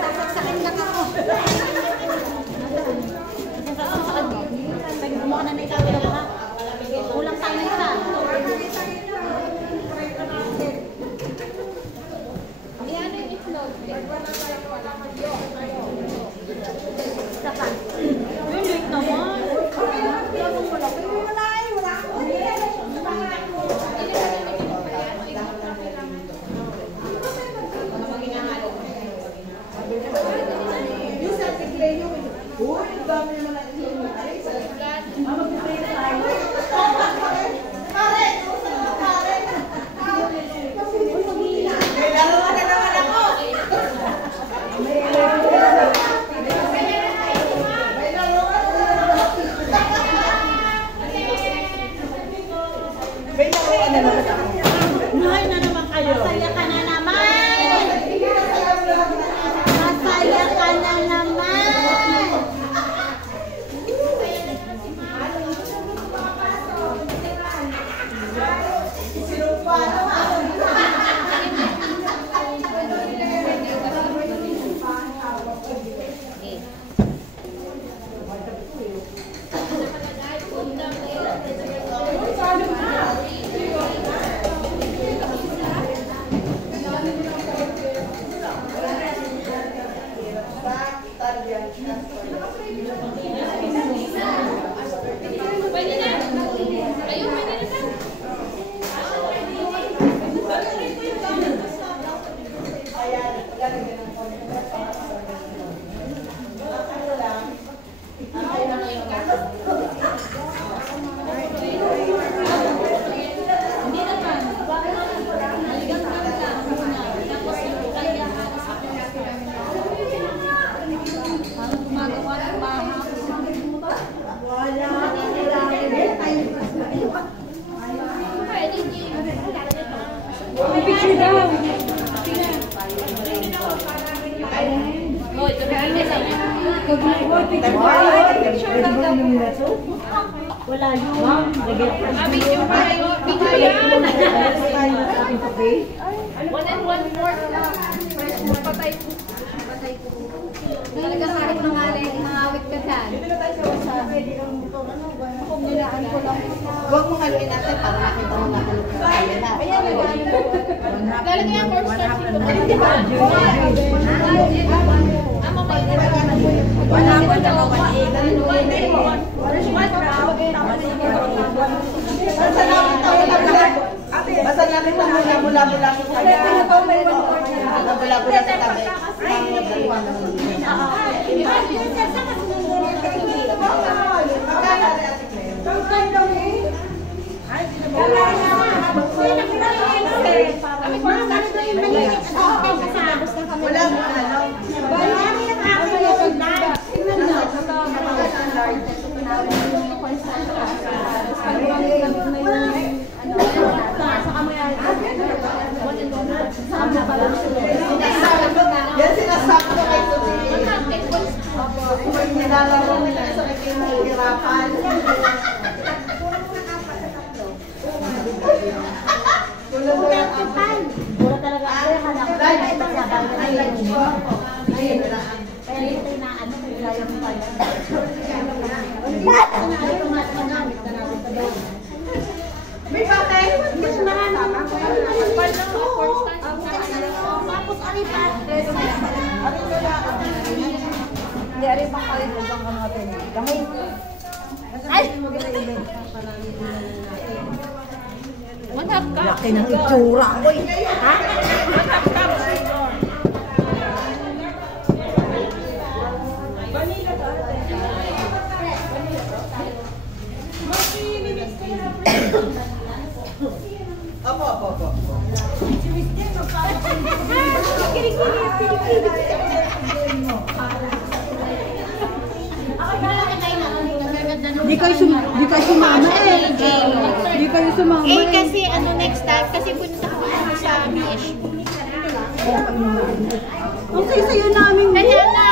Sasaksakin lang ako. Mukha na naitabi na ba? Ulang tayo na isa. Ayan ang itlog. Sapan. Bilik naman. Buhay na naman kayo. Masaya ka na naman. Masaya ka na naman. Wala yun. Abis yung pareho. Bigyan. 1.25 lang. Patay po. Talaga kahit mangawit ka dyan. Kung nilaan ko lang. Huwag mo haluin natin para makita mo nakalog ka. Ayan. Lalagyan yung cornstarch dito. Wala ko na basta namin mula-mula ko kaya mula-mula sa tabi. Yan sinasakto kay Susi. Kung nilalaro nila sa hirapan. Wala talaga ako hanap. Dahil may patay. Mas marami. Tapos aripan. Hindi, aripan ka rin. Huwag ka natin. Gamay. Ay! Manhap ka. Laki ng itsura. Ha? Manhap ka. Vanilla ka. Opo. Di kayo sumama eh. Di kayo sumama eh. Kasi ano next time? Kasi punta ko sa beach. Ang sayo namin. Kanya na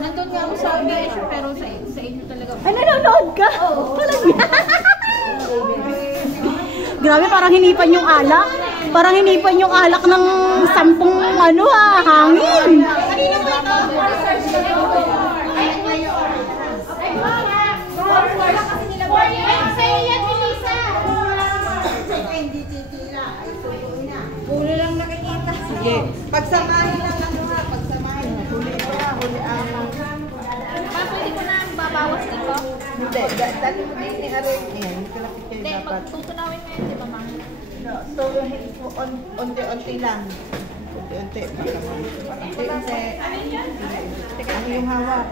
nandun nga ako sa beach pero sa inyo talaga. Ay, nanonood ka? Oo. Grabe, parang hinipan yung alak. Parang hinipan yung alak ng 10 hangin. Ulo lang nakikita. Sige. Pagsamahin lang pagsamahin. Huli ang... Pwede ko na babawas dito. Hindi, dali mo din i-arrange yan. Kalapit kayo Hindi, dapat. magtutunawin mo yun, di ba, ma'am? So, unti-unti lang. Unti-unti. Unti-unti. Ano yung hawak?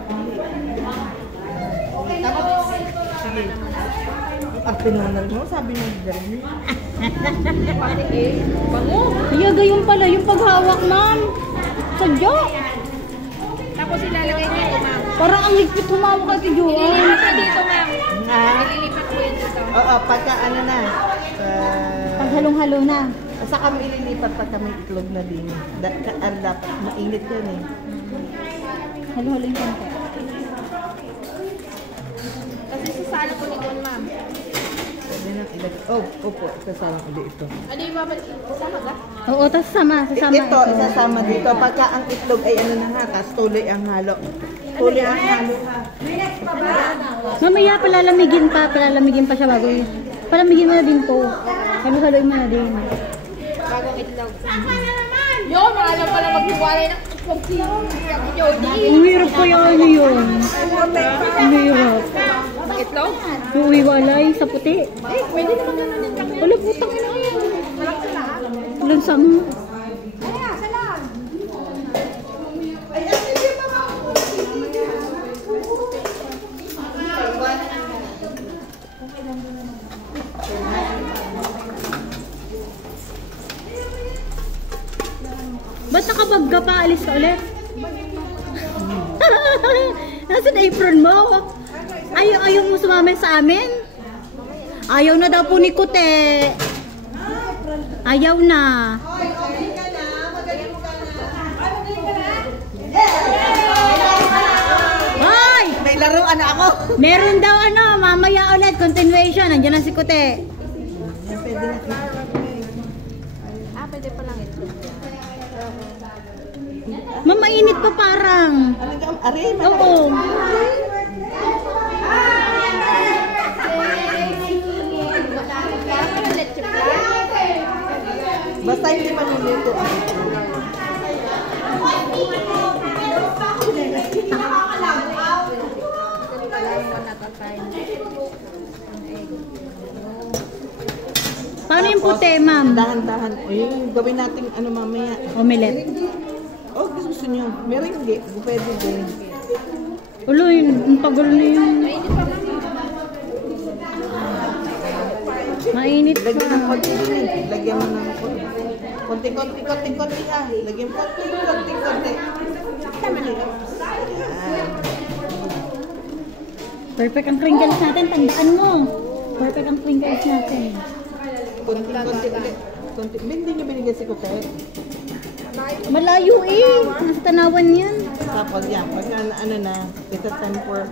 Tapos, sige. Ang pinunal mo, sabi ng Jeremy. Bango! Iya, gayon pala yung paghawak, ma'am. Sadya. Tapos ilalagay dito, ma'am. Parang ang higpit humawak kay Joan. Ililipat ko dito, ma'am. Ah? Ililipat ko yun dito. Oo, pagka ano na. Pag halong-halo na. Saka kami ililipat pagka may itlog na din. Dapat mainit yun eh. Halo-halo yung konti. Kasi sasala ko nito, ma'am. Pwede nang ilagay. Oh, opo, isasama ko dito. Ano yung babalik? Kasama ka? Oo, tapos sasama Ito, isasama dito. Pagka ang itlog ay ano na nga, tas tuloy ang halo. Tuloy ang halo ha. Mamaya palalamigin pa siya bago yun. Palamigin mo na din po. Halo-haloin mo na din. Bagong itlog. Yun, alam pala maghiwalay ng itlog si Jody. Ang hirap ko yun. Ang hirap. Itlog? Uwiwalay sa puti. Pwede naman ganun din lang. Wala putang ina yan. Walang sila. Walang sang. Ba't nakabag ka pa? Alis ka ulit? Nasaan apron mo? Ayaw mo sumama sa amin? Ayaw na daw po ni Kute. Ayaw na. Hoy! May laruan na ako. Meron daw mamaya ulit, continuation. Nandiyan na si Kute. Pwede pa lang ito. Mamainit pa parang. Talagang aray, Oo. Parang leche plan. Basta hindi manuluto ang itlog. Paano yung puti, ma'am? Dahan-dahan. O yung gawin natin ano mamaya. Omelette. Oh, gusto nyo. Meron hindi. Pwede din. Ulo, yung pagulo na yun. Mainit Lagyan ng pa. konti din eh. Lagyan mo ng konti ha. Lagyan konti. Perfect ang crinkles natin. Tandaan mo. Perfect ang crinkles natin. Konti ulit. Konti. Hindi nyo binigyan si Kote. Malayo eh. Nasa tanawan yan. Tapos yan. Pagka ano na, ito time for...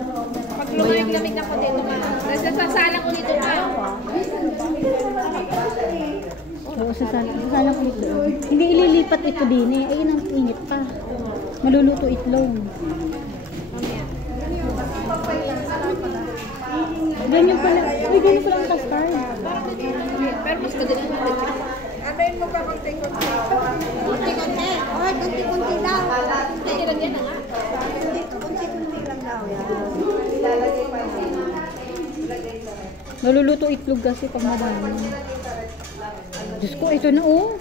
Pag lumamig na potato, ma'am. Tapos nasasalang ko dito, ma'am. Oo, sasala ko ito. Hindi ililipat ito din eh. Ayun ang init pa. Maluluto itlog. Ganyan pala. Uy, ganyan pala ang custard. Pero mas madali mo. Anuin mo pa konti-konti. Konti-konti. Oh, konti-konti lang. Nilagyan na nga. Konti-konti lang daw yan. Maluluto itlog kasi pag madami. Diyos ko, ito na oh.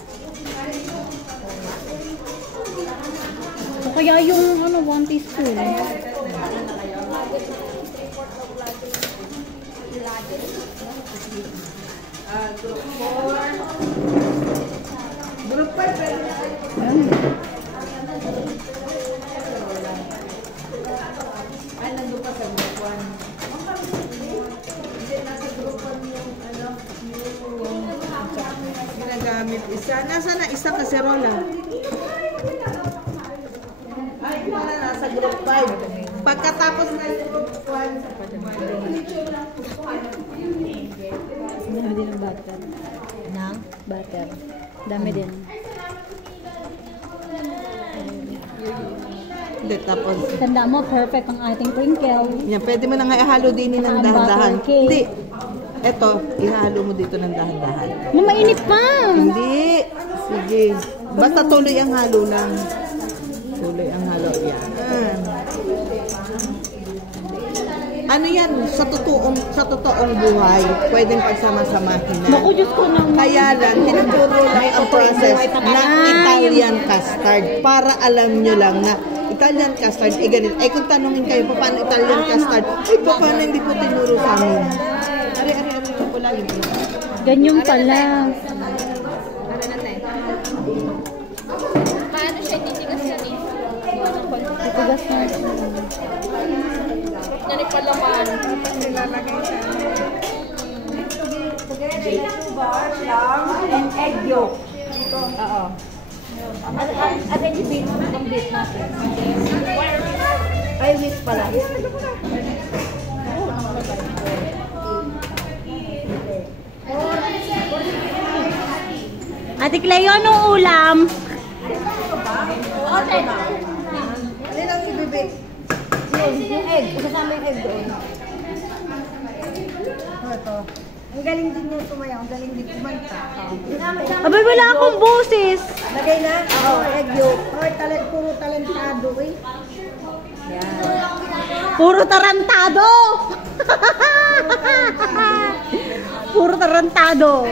O kaya yung 1 teaspoon. Group 5 pwede na kayo. Ay, nandun pa sa group 1. Hindi, nasa group 1 yung ano, yung ginagamit isa. Nasa na isa kaserola? Ay, wala, nasa group 5. Pagkatapos na yung group 1, Hindi ng butter. butter. Dami din. Hindi, tapos, Tanda mo, perfect ang ating twinkle. yan, pwede mo na nga ihalo din ng dahan-dahan. Butter cake. Hindi. Eto, ihalo mo dito ng dahan-dahan. Na mainit pa! Hindi. Sige. Basta tuloy ang halo lang. Tuloy ang halo. Yan. Ano yan? Sa totoong buhay, pwedeng pagsama-samahin na. Naku, Diyos ko naman. Kaya lang, tinuturo lang ang process ng Italian custard para alam nyo lang na Italian custard, eh ganito. Eh kung tanongin kayo, paano Italian custard? Ay, paano hindi po tinuro sa amin? Ari, wala yun. Ganyan pala. Para natin. Paano siya titigas yan eh? Itigas na. Nanay palaman. Nilalagay siya. And egg yolk. Oo. At yung beat, ang beat natin. Ay, wheat pala. Ate Cleo, anong ulam? Alin ang ibibig? Yung egg. Kasama yung egg doon. Ito. Ang galing din niya tumayaw. Ang galing din kumanta. Abay, wala akong boses. Lagay na? Oo, egg yolk. Puro talentado eh. Yan. Puro tarantado. Puro tarantado.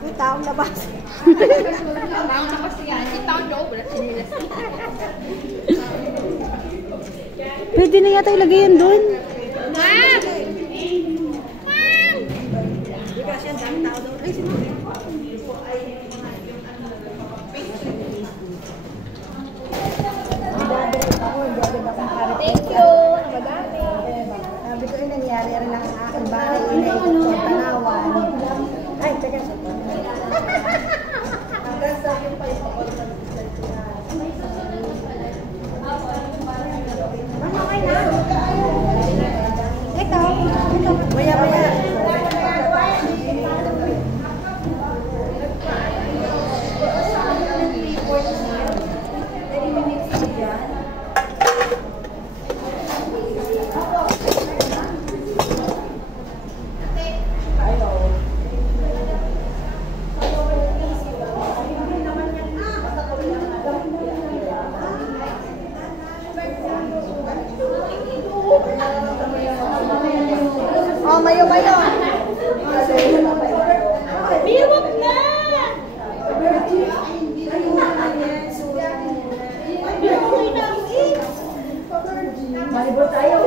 May taong labas. Parang nakas yan. Si Taon loob. Wala sinilas. Pwede na yata ilagay yan doon. Ma'am! Kasi ang daming tao daw. Ay, sino? Thank you. Namadami. Sabi ko yung nangyari rin lang sa akin. Bahay, inaikot ko ang tanawan. Ay, teka siya. Hanggang sa akin pa yung pa-order. Okay na. Ito. Maya-maya. Oh, mayo-mayo. Biwag na! Malibot tayo.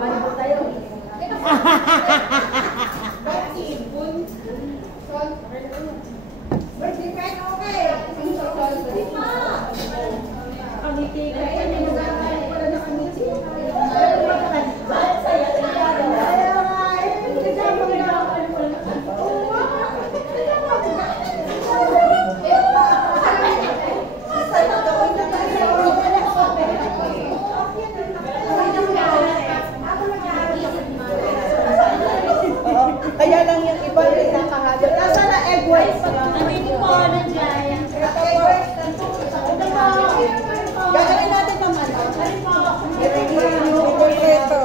Malibot tayo. Kaya lang yung iba yung nakahalo. Nasa na egg whites? Andito po, nandiyan. Gagawin natin naman. Ito.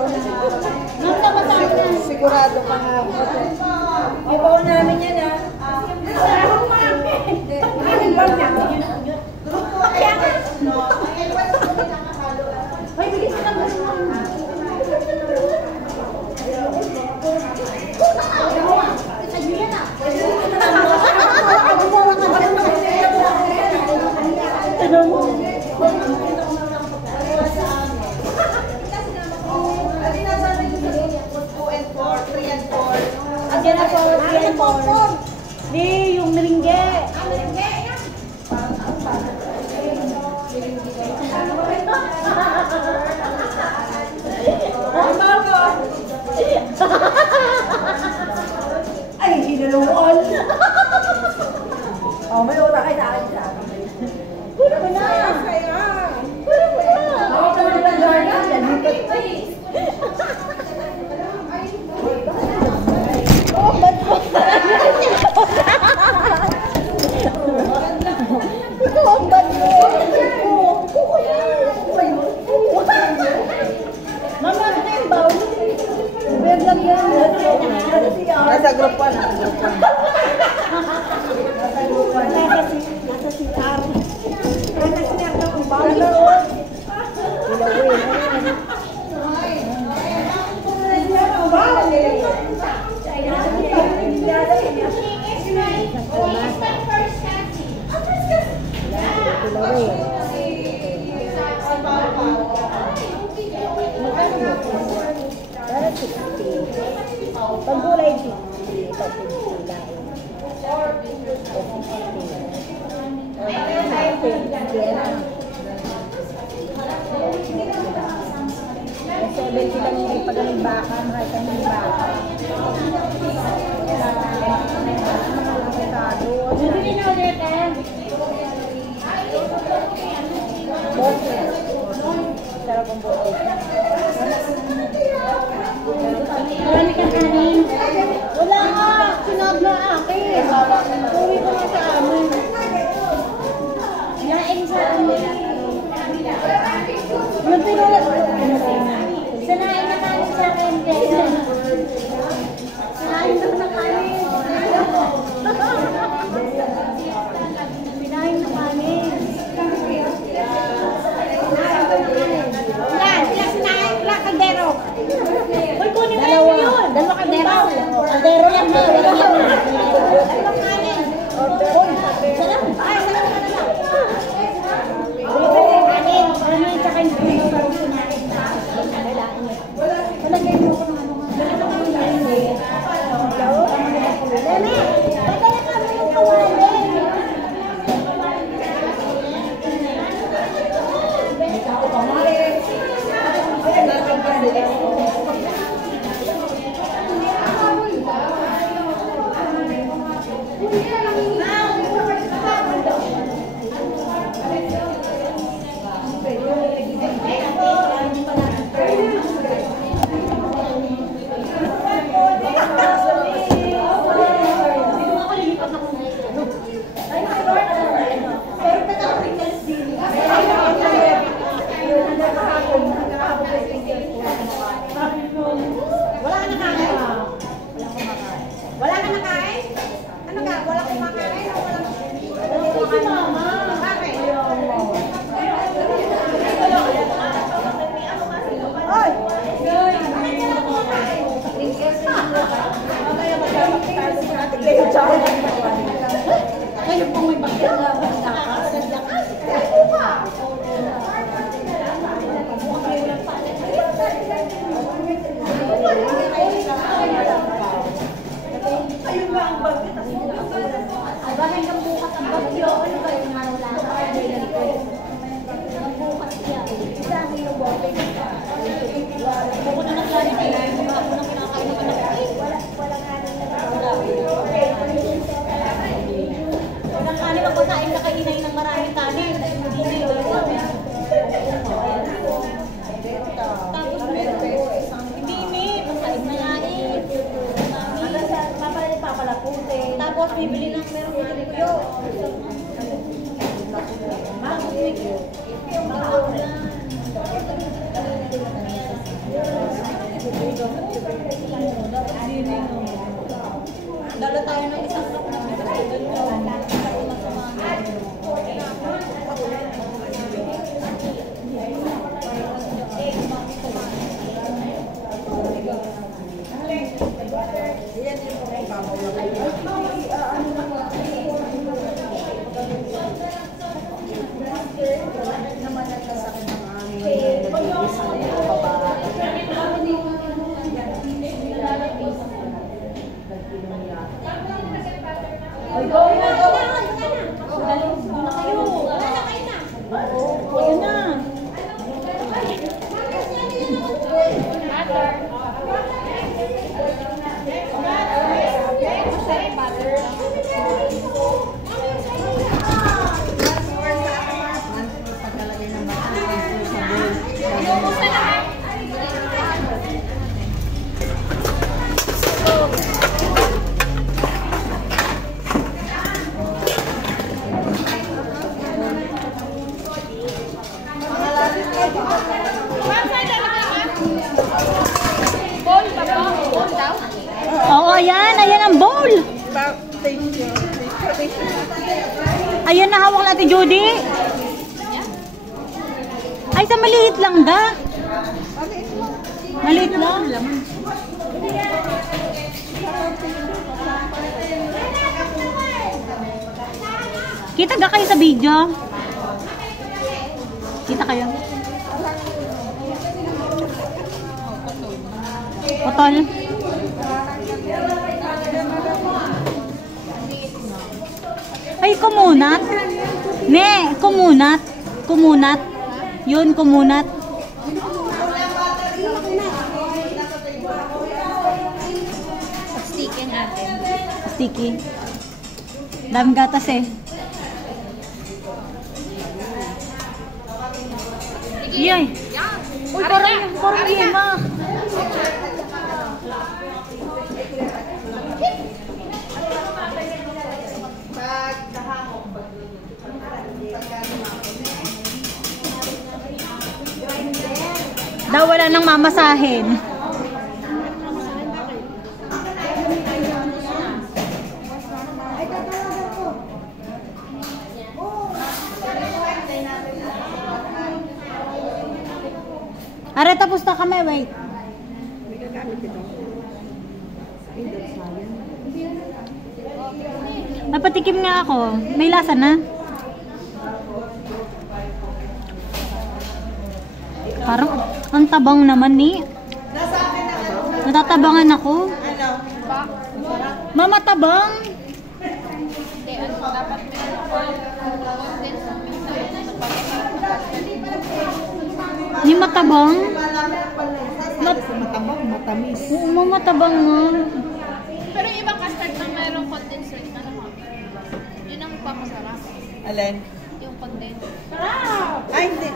Nasa matang na. Sigurado ka nga. Ibaw namin yan ha. Ay, bilis ka lang. Andiyan na po, 3 and 4. Di, yung meringge. Ay, hinuluan. Oh, may ura kay sa akin. Puro mo na. Puro mo na. Ito ang bad mo. Mama, ito yung bowl. Red lang yan. Nasa group 1, nasa group 1. Nasa si Ar. Nasa si Ar daw ang bowl. Pag-gulay 50, pag 50 lang. So, dahil sila hindi pa galing baka, mahal ka ng baka. Hindi na ulit eh. Bote. Sarap ang bote. Marami kang kanin. Wala nga. Sinag na akin. Uwi ko nga sa amin. Nain sa amin. Magpinulad ko. Sanain na kanin sa akin. Sanain na kanin. Sinain na kanin. Wala, kaldero. Uy, kunin mo yun yun. Dalawa kaldero. Kaldero lang na. Dalawang kanin. Sarap. Ay, sarap ka na lang. Dalawang kanin. Ano yung tsaka yung puno para sinain. Wala kayo mo kung ano nga. Dalawang kanin. Dali. Dadala ka mo yung kawalin. Wala ka nakain? Ano ka? Wala kang makain? Wala kang mama. Bakit? Oy! Kayo pong may bagyan na lakas. Kayo pa! Ayun nga ang bagay. Ay, bakit kang bukas ang bagyo? Ano ba yung araw lang? Bukas siya. Dami yung bote. Ako na naglari kayo. Ako na kinakain naman ako. Walang kanin na walang kanin. Ako kain na kainay ng maraming kanin. Tapos hindi ni. Pagkain na yain. Tapos bibili ng meron ko dito yo. Dala tayo ng isang sakot na hawak natin, Judy? Ay, sa maliit lang da. Maliit lang. Kita ga kayo sa video? Kita kayo? Potol. Ay, kumunat. Ne, kumunat. Kumunat. Yun, kumunat. Sticky natin. Sticky. Daming gatas eh. Yay. Uy, parang yema. Daw wala nang mamasahin. Are, tapos na kami, wait. Napatikim nga ako. May lasa na. Parang ang tabang naman ni. Natatabangan ako. Mama, tabang. Hindi, ano, dapat Ni matabang. Matabang, matamis. Oo, matabang nga. Pero yung ibang custard na mayroong condensed milk na naman. Yun ang papasarap. Alin? Yung condensed. Ay, hindi.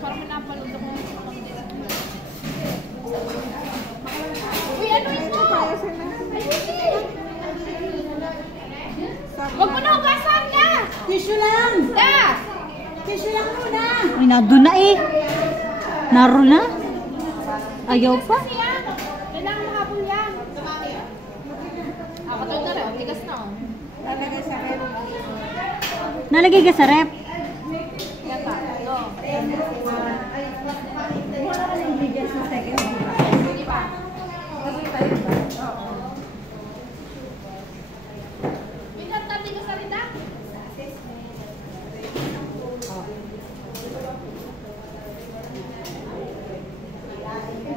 Parang pinapaluto ko yung condensed milk. Uy, ano ito? Huwag mo na hugasan ka! Tissue lang. Da! Tissue lang muna. Ay, nado na eh. Naro na. Ayaw pa. Yan! Kailangan mahabol yan. Ah, katulad na rin. Ang tigas na. Nalagay ka sa rep. Yan pa. No. Hindi pa. Minsan natin ka sa rida?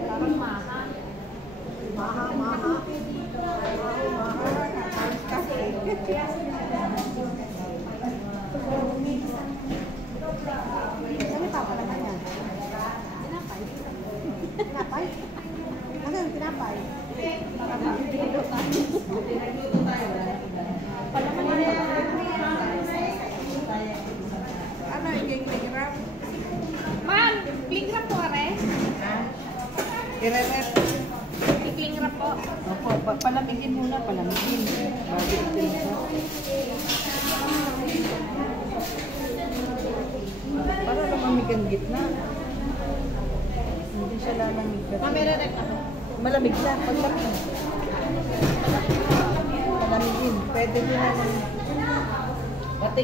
Parang maha. Ma'am, cling wrap po, are? Irerep. Cling wrap po. Opo, palamigin muna, palamigin. Bago itin ito. Para lumamig ang gitna. Hindi siya lalamig. Ma'am, irerep ako. Malamig siya, paglamig. Palamigin. Pwede din naman. Pati.